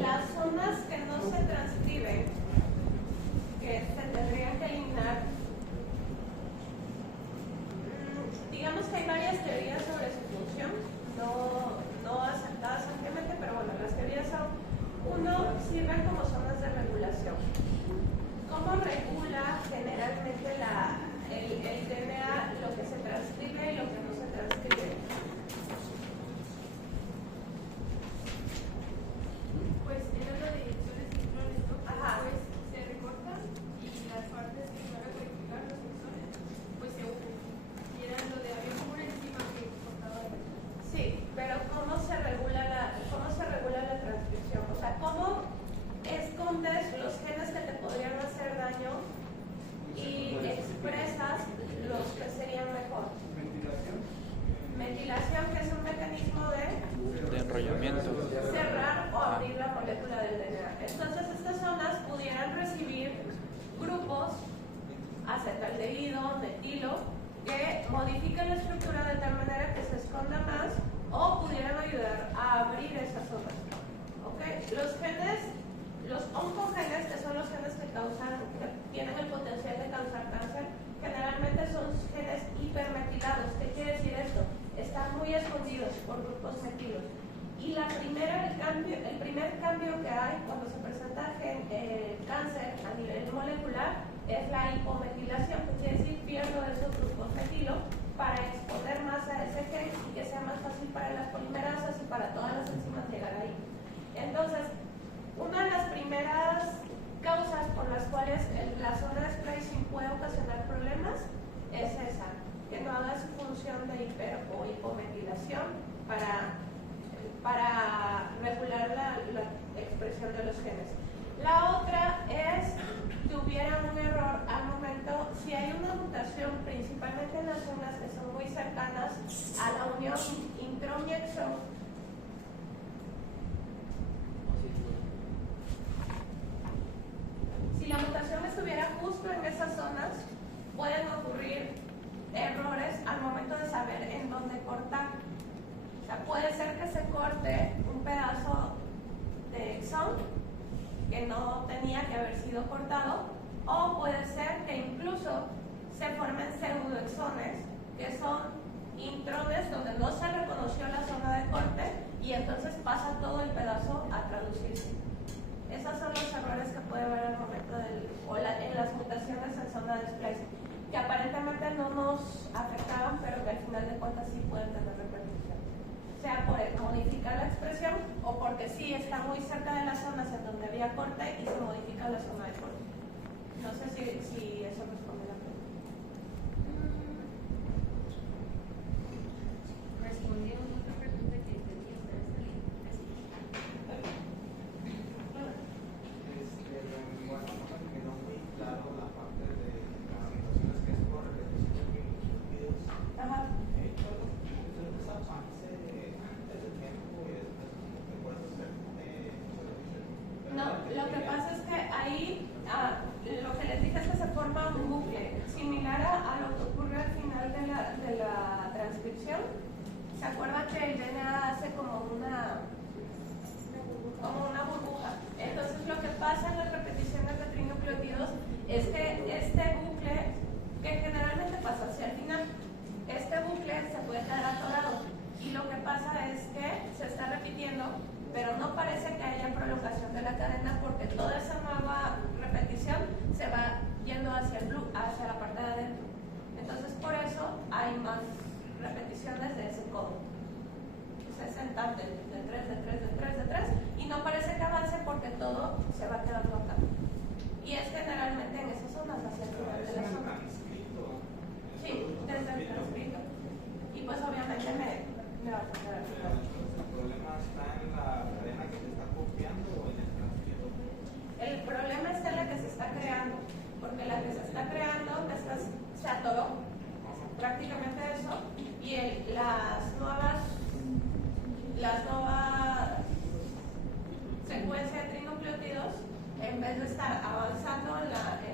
las zonas que no se transcriben, que se tendrían que eliminar, digamos que hay varias teorías sobre su función, no aceptadas ampliamente, pero bueno, las teorías son: uno, sirven como zonas de regulación. ¿Cómo regula generalmente el DNA lo que se transcribe y lo que no se transcribe? Pues en las direcciones sincrónicas, pues se recortan y las partes que van a codificar los exones pues se unen. Y era lo de había como una enzima que cortaba. Sí, pero ¿cómo se regula la transcripción? O sea, ¿cómo escondes los genes que te podrían hacer daño y expresas los que serían mejor? Metilación, que es un mecanismo de enrollamiento, cerrar o abrir la molécula del DNA. Entonces estas zonas pudieran recibir grupos acetaldehído, metilo, que modifican la estructura de tal manera que se esconda más, o pudieran ayudar a abrir esas zonas. ¿Okay? Los genes, los oncogenes, que son los genes que tienen el potencial de causar cáncer, generalmente son genes hipermetilados. ¿Qué quiere decir esto? Están muy escondidos por grupos metilos. Y el primer cambio que hay cuando se presenta cáncer a nivel molecular es la hipometilación, que quiere decir pierdo esos grupos metilo para exponer más a ese gen y que sea más fácil para las polimerasas y para todas las enzimas llegar ahí. Entonces, una de las primeras causas por las cuales la zona de splicing puede ocasionar problemas es esa, que no haga su función de hiper o hipometilación para regular la expresión de los genes. La otra es que hubiera un error al momento, si hay una mutación, principalmente en las zonas que son muy cercanas a la unión intrón y exón. Si la mutación estuviera justo en esas zonas, pueden ocurrir errores al momento de saber en dónde cortar. O sea, puede ser que se corte un pedazo de exón que no tenía que haber sido cortado, o puede ser que incluso se formen pseudoexones, que son intrones donde no se reconoció la zona de corte y entonces pasa todo el pedazo a traducirse. Esos son los errores que puede haber al momento en las mutaciones en zona de splicing, que aparentemente no nos afectaban, pero que al final de cuentas sí pueden tener repercusión. Sea por modificar la expresión o porque sí está muy cerca de las zonas en donde había corte y se modifica la zona de corte. No sé si eso responde a la pregunta. Respondieron otra pregunta que tenía ustedes Bueno, no me quedó muy claro la parte de las situaciones que es por repetición de videos. Ajá. Esa fase antes del tiempo y después que puedes hacer No, lo que pasa es que ahí lo que les dije es que se forma un bucle similar a lo que ocurre al final de la transcripción. ¿Se acuerdan que el DNA hace como una burbuja? Entonces lo que pasa en las repeticiones de trinucleótidos es que este bucle, que generalmente pasa hacia el final, este bucle se puede quedar atorado y lo que pasa es que se está repitiendo, pero no parece que haya prolongación de la cadena porque toda esa nueva repetición se va yendo hacia la parte de adentro. Entonces por eso hay más repeticiones de ese codo. Es sentante de 3, y no parece que avance porque todo se va quedando acá. Y es generalmente en esas zonas, hacia el final de la zona. Sí, desde el transcrito. Y pues obviamente me va a afectar al final. ¿El problema está en la cadena que se está copiando o en el transcrito? El problema está en la que se está creando, porque la que se está creando se atoró, prácticamente eso, y las nuevas secuencias de trinucleótidos, en vez de estar avanzando en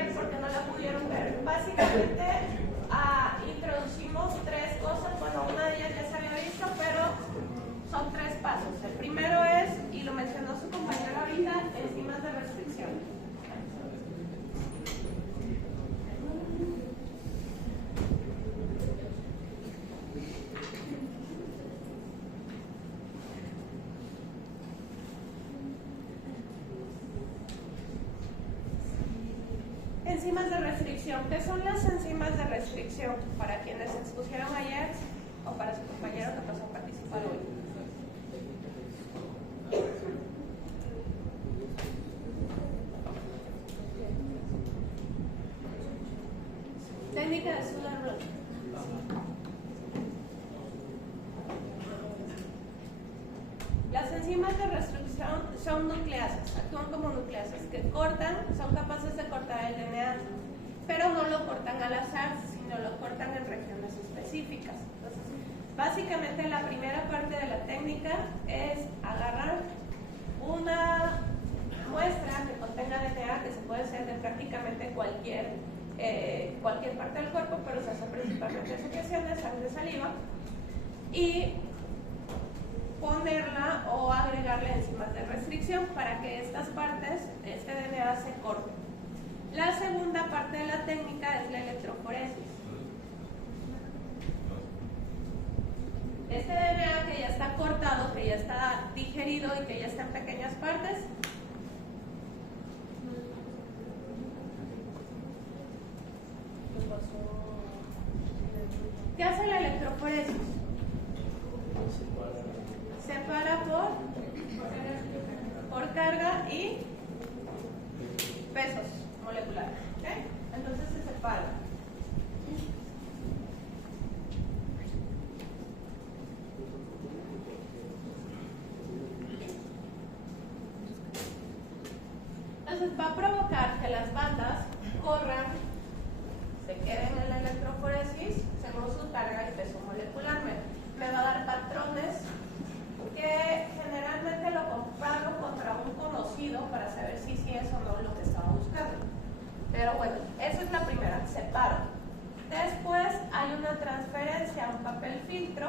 ayer porque no la pudieron ver. Básicamente introducimos tres cosas, bueno, una de ellas ya se había visto, pero son tres pasos. El primero es, y lo mencionó su compañero ahorita, enzimas de restricción. Enzimas de restricción. ¿Qué son las enzimas de restricción? Para quienes se expusieron ayer o para su compañero que pasó a participar hoy. Técnica de Sutherland. Las enzimas de restricción son nucleases, actúan como nucleases que cortan, son capaces de cortar el DNA, pero no lo cortan al azar, sino lo cortan en regiones específicas. Entonces, básicamente la primera parte de la técnica es agarrar una muestra que contenga DNA, que se puede hacer de prácticamente cualquier parte del cuerpo, pero se hace principalmente en secreciones, sangre, saliva, y ponerla o agregarle enzimas de restricción para que estas partes, este DNA, se corte. La segunda parte de la técnica es la electroforesis. Este DNA que ya está cortado, que ya está digerido y que ya está en pequeñas partes, ¿qué hace la electroforesis? Separa por carga y pesos moleculares. ¿Okay? Entonces se separa. Entonces va a provocar que las bandas corran, se queden en la electroforesis según su carga y peso molecular. Me va a dar patrones que generalmente lo comparo contra un conocido para saber si sí es o no lo que estaba buscando. Pero bueno, esa es la primera, separo. Después hay una transferencia a un papel filtro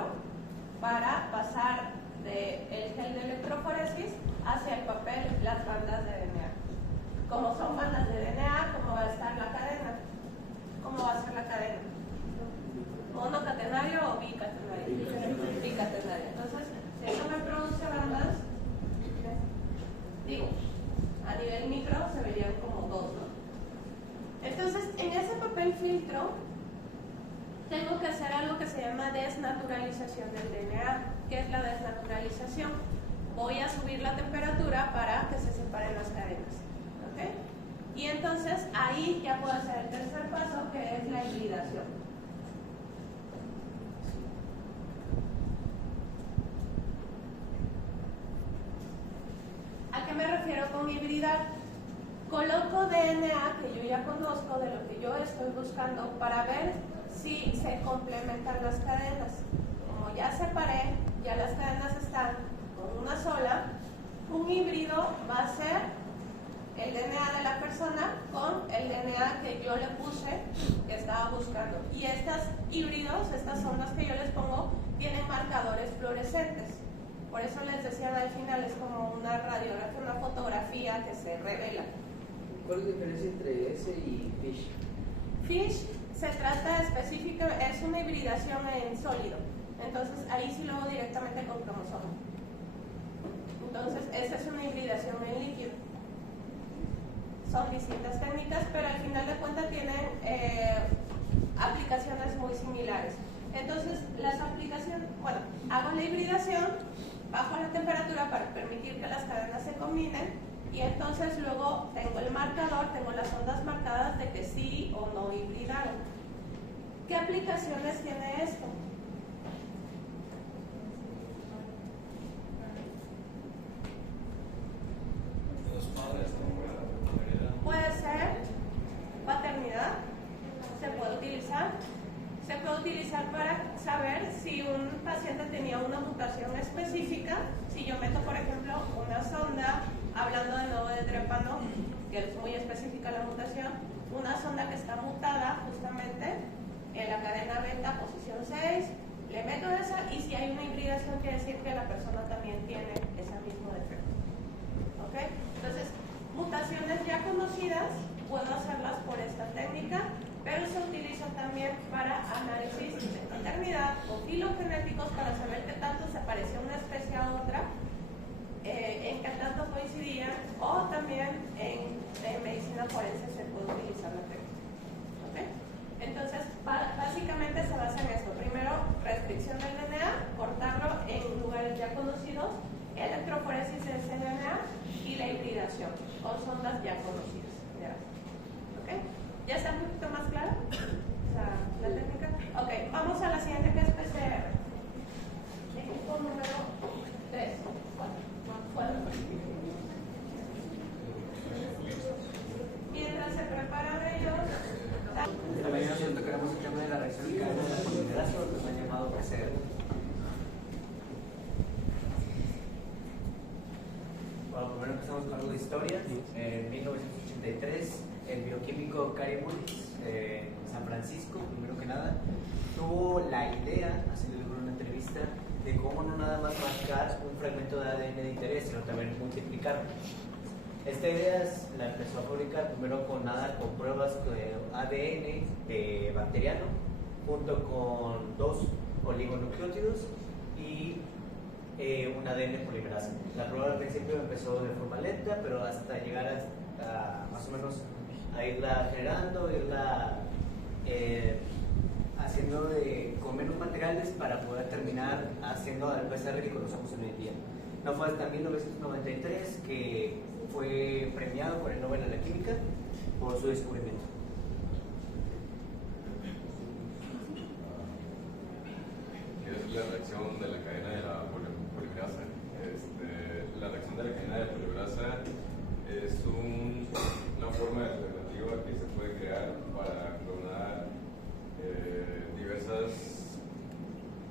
para pasar del gel de electroforesis hacia el papel las bandas de DNA. Como son bandas de DNA, ¿cómo va a estar la cadena? ¿Cómo va a ser la cadena? ¿Monocatenario o bicatenario? Bicatenario. Entonces, si eso me produce bandas, digo, a nivel micro se verían como dos, ¿no? Entonces, en ese papel filtro, tengo que hacer algo que se llama desnaturalización del DNA. ¿Qué es la desnaturalización? Voy a subir la temperatura para que se separen las cadenas. ¿Okay? Y entonces, ahí ya puedo hacer el tercer paso, que es la hibridación. ¿A qué me refiero con hibridar? Coloco DNA que yo ya conozco de lo que yo estoy buscando para ver si se complementan las cadenas. Como ya separé, ya las cadenas están con una sola, un híbrido va a ser el DNA de la persona con el DNA que yo le puse que estaba buscando. Y estos híbridos, estas ondas que yo les pongo, tienen marcadores fluorescentes. Por eso les decían al final, es como una radiografía, una fotografía que se revela. ¿Cuál es la diferencia entre ese y FISH? FISH se trata específica, es una hibridación en sólido. Entonces ahí sí lo hago directamente con cromosoma. Entonces esa es una hibridación en líquido. Son distintas técnicas, pero al final de cuentas tienen aplicaciones muy similares. Entonces las aplicaciones, bueno, hago la hibridación, bajo la temperatura para permitir que las cadenas se combinen y entonces luego tengo el marcador, tengo las ondas marcadas de que sí o no hibridaron. ¿Qué aplicaciones tiene esto? Puede ser paternidad, se puede utilizar para saber si un paciente tenía una mutación específica. Si yo meto, por ejemplo, una sonda, hablando de nuevo de trépano, que es muy específica la mutación, una sonda que está mutada justamente en la cadena beta posición 6, le meto esa y si hay una hibridación quiere decir que la persona también tiene ese mismo defecto. ¿Ok? Entonces, mutaciones ya conocidas, puedo hacerlas por esta técnica, pero se utiliza también para análisis de paternidad o filogenéticos para saber qué tanto se parecía una especie a otra, en qué tanto coincidían, o también en medicina forense se puede utilizar la técnica. ¿Ok? Entonces, básicamente se basa en esto. Primero, restricción del DNA, cortarlo en lugares ya conocidos, electroforesis del cDNA y la hibridación con sondas ya conocidas. ¿Ok? ¿Ya está un poquito más claro la técnica? Ok, vamos a la siguiente que es PCR. Equipo número 3. Mientras se preparan ellos. También nosotros tocaremos el tema de la reacción en cadena de la polimerasa, lo que se ha llamado PCR. Bueno, primero empezamos con algo de historia. En 1983, el bioquímico Cary Mullis, en San Francisco, primero que nada, tuvo la idea, así le dijo en una entrevista, de cómo no nada más marcar un fragmento de ADN de interés, sino también multiplicarlo. Esta idea la empezó a fabricar primero con pruebas de ADN bacteriano, junto con 2 oligonucleótidos y un ADN polimerasa. La prueba al principio empezó de forma lenta, pero hasta llegar a más o menos a irla generando, irla haciendo con menos materiales para poder terminar haciendo el PCR que conocemos hoy en día. No fue hasta 1993 que fue premiado por el Nobel de la Química por su descubrimiento. Es la reacción de la cadena de la polimerasa. La reacción de la cadena de la polimerasa es una forma alternativa que se puede crear para clonar diversas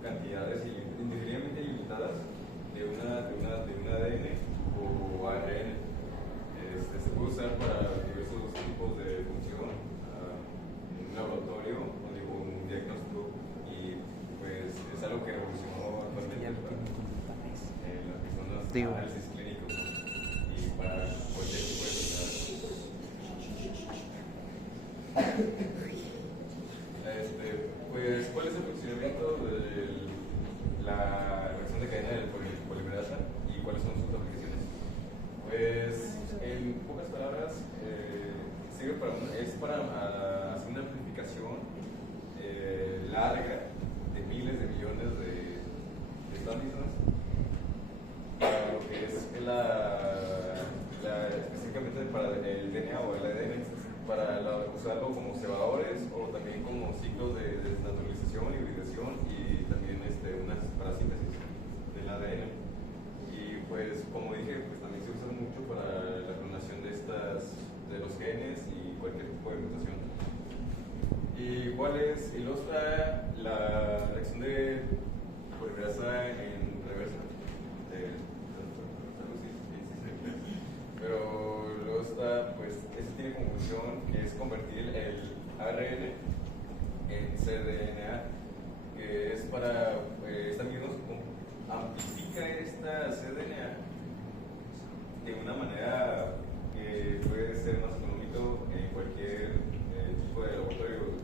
cantidades indefinidamente limitadas de un ADN o ARN. Se puede usar para diversos tipos de función en un laboratorio o un diagnóstico, y pues es algo que revolucionó actualmente para lo que son los análisis clínicos y para cualquier tipo de enfermedad. Pues, ¿cuál es el funcionamiento de la reacción de cadena de polimerasa y cuáles son sus aplicaciones? Pues, en pocas palabras, es para hacer una amplificación larga de miles de millones de estándidos para lo que es específicamente para el DNA o el ADN, para usarlo como cebadores o también como ciclos de desnaturalización, hibridación y también para síntesis del ADN. Y pues, como dije, pues también se usa mucho para la clonación de los genes y cualquier tipo de mutación. ¿Y cuál es? Ilustra la reacción de polimerasa en reversa. Pero luego está, pues, eso tiene como función que es convertir el ARN en cDNA, que es para, también amplifica esta cDNA de una manera que puede ser más económico en cualquier tipo de laboratorio.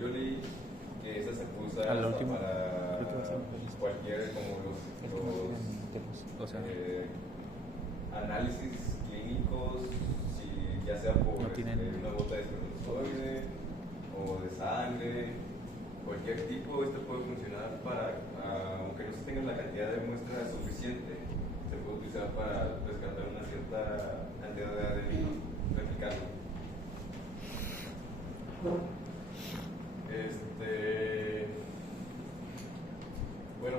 Yo leí que esa se puede usar para cualquier, como los análisis clínicos, ya sea por una gota de espermatozoide o de sangre, cualquier tipo. Esto puede funcionar para, aunque no se tenga la cantidad de muestra suficiente, se puede utilizar para rescatar una cierta cantidad de ADN, replicarlo. Bueno,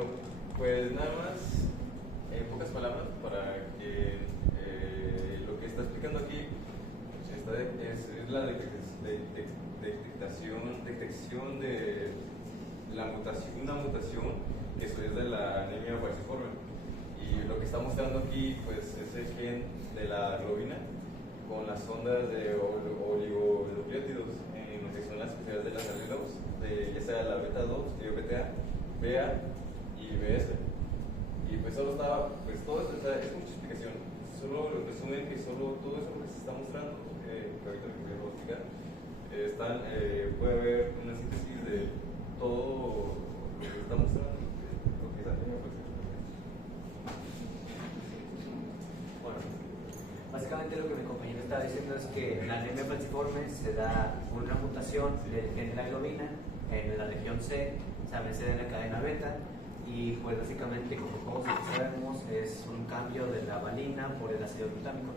pues nada más, en pocas palabras, para que lo que está explicando aquí es la detección de una mutación que es de la anemia falciforme. Y lo que está mostrando aquí, pues, es el gen de la globina, con las ondas de oligonucleótidos en lo que son las especialidades de las aldenos, ya sea la beta 2, beta, BA y BS. Y pues solo estaba, pues todo esto es mucha explicación. Solo lo resumen que solo todo eso que se está mostrando, que ahorita les voy a explicar, puede haber una síntesis de todo lo que se está mostrando, lo que es la línea. Bueno, básicamente lo que mi compañero está diciendo es que en la anemia falciforme se da una mutación del gen de la globina en la región C, se da en la cadena beta, y pues básicamente, como todos sabemos, es un cambio de la valina por el ácido glutámico,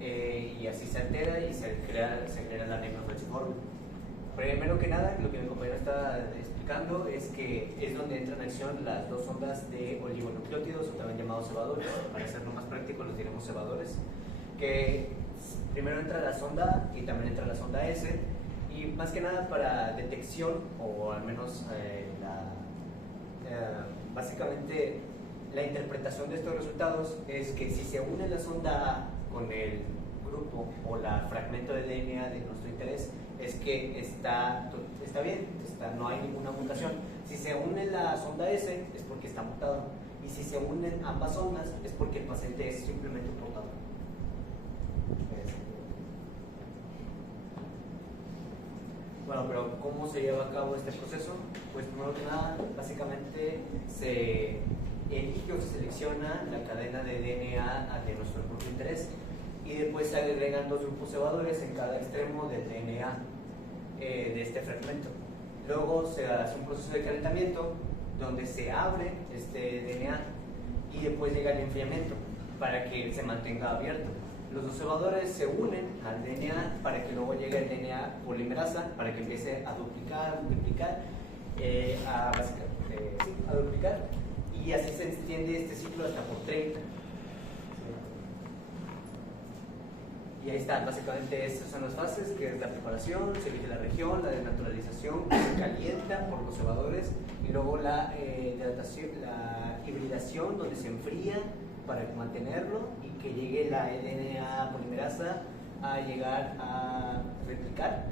y así se altera y se genera la anemia falciforme. Primero que nada, lo que mi compañero está explicando es que es donde entran en acción las dos ondas de oligonucleótidos, o también llamados cebadores. Para hacerlo más práctico los diremos cebadores, que primero entra la sonda A y también entra la sonda S, y más que nada para detección, o al menos básicamente la interpretación de estos resultados es que si se une la sonda A con el grupo o la fragmento de DNA de nuestro interés, es que está bien, no hay ninguna mutación. Si se une la sonda S es porque está mutado, y si se unen ambas ondas es porque el paciente es simplemente portador. Bueno, pero ¿cómo se lleva a cabo este proceso? Pues primero que nada, básicamente se elige o se selecciona la cadena de DNA de nuestro grupo de interés, y después se agregan dos grupos cebadores en cada extremo del DNA de este fragmento. Luego se hace un proceso de calentamiento donde se abre este DNA, y después llega el enfriamiento para que se mantenga abierto. Los dos cebadores se unen al DNA para que luego llegue el DNA polimerasa para que empiece a duplicar, multiplicar, a duplicar, y así se extiende este ciclo hasta por 30. Y ahí está, básicamente estas son las fases, que es la preparación, se elige la región, la desnaturalización, que se calienta por los cebadores, y luego la hibridación, donde se enfría para mantenerlo y que llegue la DNA polimerasa a llegar a replicar,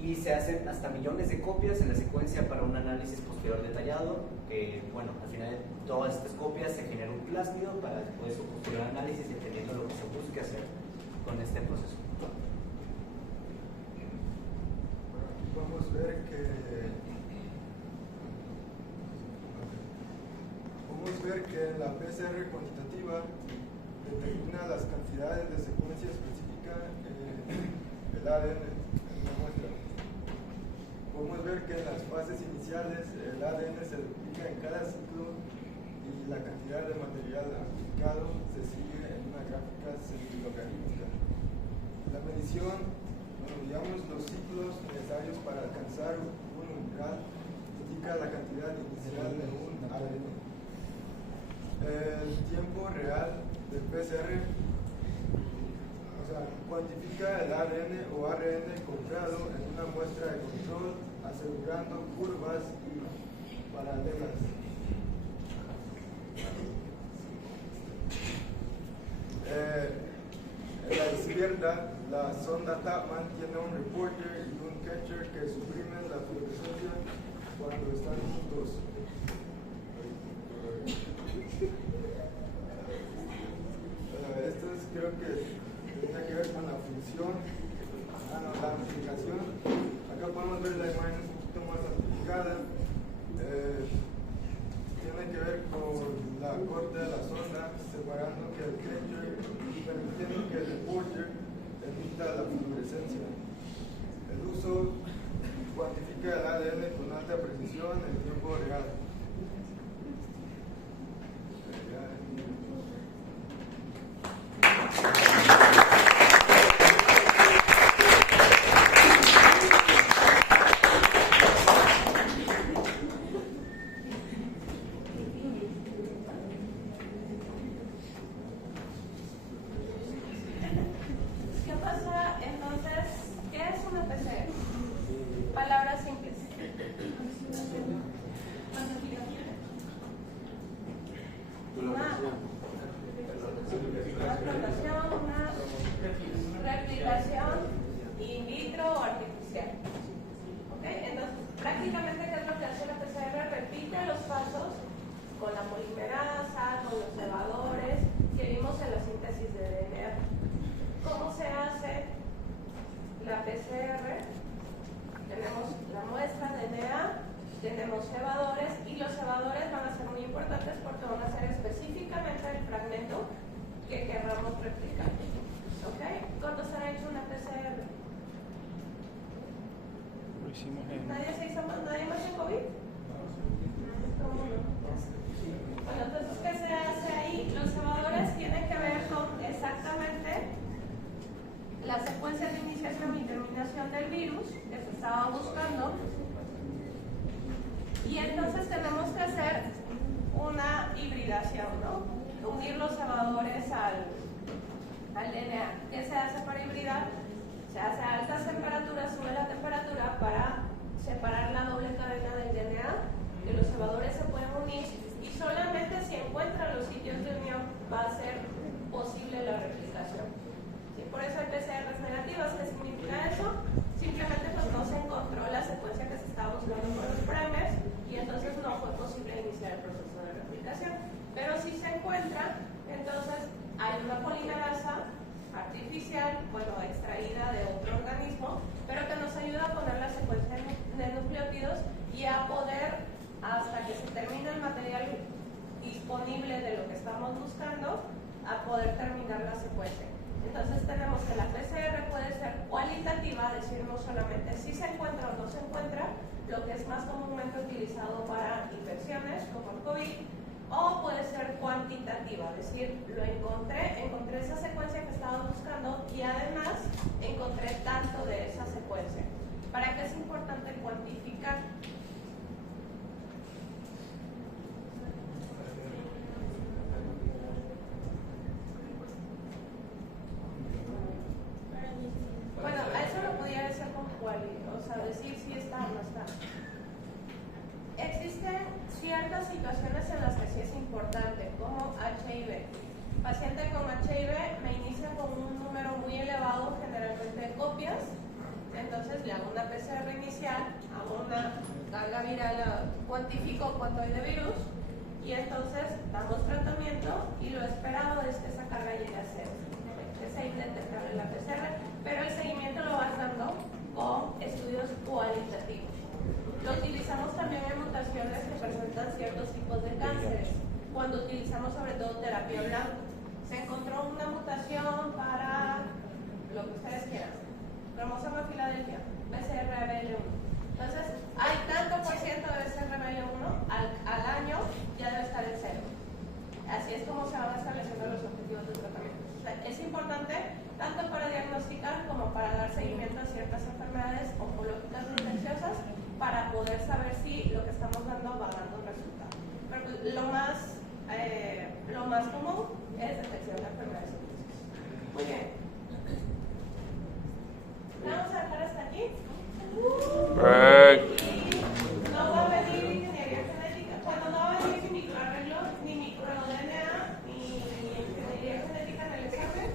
y se hacen hasta millones de copias en la secuencia para un análisis posterior detallado, que bueno, al final de todas estas copias se genera un plásmido para después su posterior análisis, dependiendo de lo que se busque hacer con este proceso. Vamos a ver que la PCR cuantitativa determina las cantidades de secuencia específica del ADN en una muestra. Podemos ver que en las fases iniciales el ADN se duplica en cada ciclo, y la cantidad de material amplificado se sigue en una gráfica semi-logarítmica. La medición, digamos, los ciclos necesarios para alcanzar un umbral, indica la cantidad inicial de un ADN. El tiempo real del PCR, cuantifica el ADN o ARN encontrado en una muestra de control, asegurando curvas y paralelas. En la izquierda, la sonda Tapman tiene un reporter y un catcher que suprimen la fluorescencia cuando están juntos. Esto creo que tiene que ver con la función, la amplificación. Acá podemos ver la imagen un poquito más amplificada. Tiene que ver con la corte de la sonda, separando que el catcher, permitiendo que el reporter emita la fluorescencia. El uso cuantifica el ADN con alta precisión en tiempo real. que querramos replicar. ¿Ok? ¿Cuántos han hecho una PCR? Lo hicimos en... ¿Nadie más en COVID? ¿Cómo no? Bueno, entonces, ¿qué se hace ahí? Los cebadores tienen que ver con exactamente la secuencia de iniciación y terminación del virus que se estaba buscando. Y entonces tenemos que hacer una hibridación, ¿no? Unir los cebadores al DNA. ¿Qué se hace para hibridar? Se hace a altas temperaturas, sube la temperatura para separar la doble cadena del DNA, que los cebadores se pueden unir y solamente si encuentran los sitios de unión va a ser posible la replicación. ¿Sí? Por eso hay PCRs negativas. ¿Qué significa eso? Simplemente pues no se encontró la secuencia que se estaba buscando con los primers y entonces no fue posible iniciar el proceso de replicación. Pero si se encuentra, entonces hay una polimerasa artificial, bueno, extraída de otro organismo, pero que nos ayuda a poner la secuencia de nucleótidos y a poder, hasta que se termine el material disponible de lo que estamos buscando, a poder terminar la secuencia. Entonces tenemos que la PCR puede ser cualitativa, decir no solamente si se encuentra o no se encuentra, lo que es más comúnmente utilizado para infecciones como el COVID, o puede ser cuantitativa, es decir, lo encontré esa secuencia que estaba buscando y además encontré tanto de esa secuencia. ¿Para qué es importante cuantificar? Bueno, a eso lo pudiera decir con quality, o sea, decir si está o no está. Existen ciertas situaciones en las que sí es importante, como HIV. Paciente con HIV me inicia con un número muy elevado, generalmente de copias, entonces le hago una PCR inicial, hago una carga viral, cuantifico cuánto hay de virus, y entonces damos tratamiento y lo esperado es que esa carga llegue a cero, que sea indetectable la PCR, pero el seguimiento lo vas dando con estudios cualitativos. Lo utilizamos también en mutaciones que presentan ciertos tipos de cánceres, cuando utilizamos sobre todo terapia blanco. Se encontró una mutación para lo que ustedes quieran, cromosoma Filadelfia, BCR-ABL1. Entonces, hay tanto por ciento de BCR-ABL1 al año ya debe estar en cero. Así es como se van estableciendo los objetivos de tratamiento. O sea, es importante tanto para diagnosticar como para dar seguimiento a ciertas enfermedades oncológicas infecciosas para poder saber si lo que estamos dando va dando resultados. Pero lo más común es detección de enfermedades infecciosas. Muy bien. Vamos a dejar hasta aquí. Y no va a venir ingeniería genética. Bueno, no va a venir ni microarreglo, ni microDNA, ni ingeniería genética en el examen.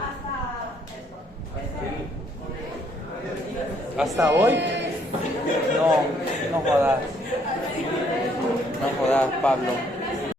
Hasta esto. ¿Hasta hoy? No jodas. No jodas, Pablo.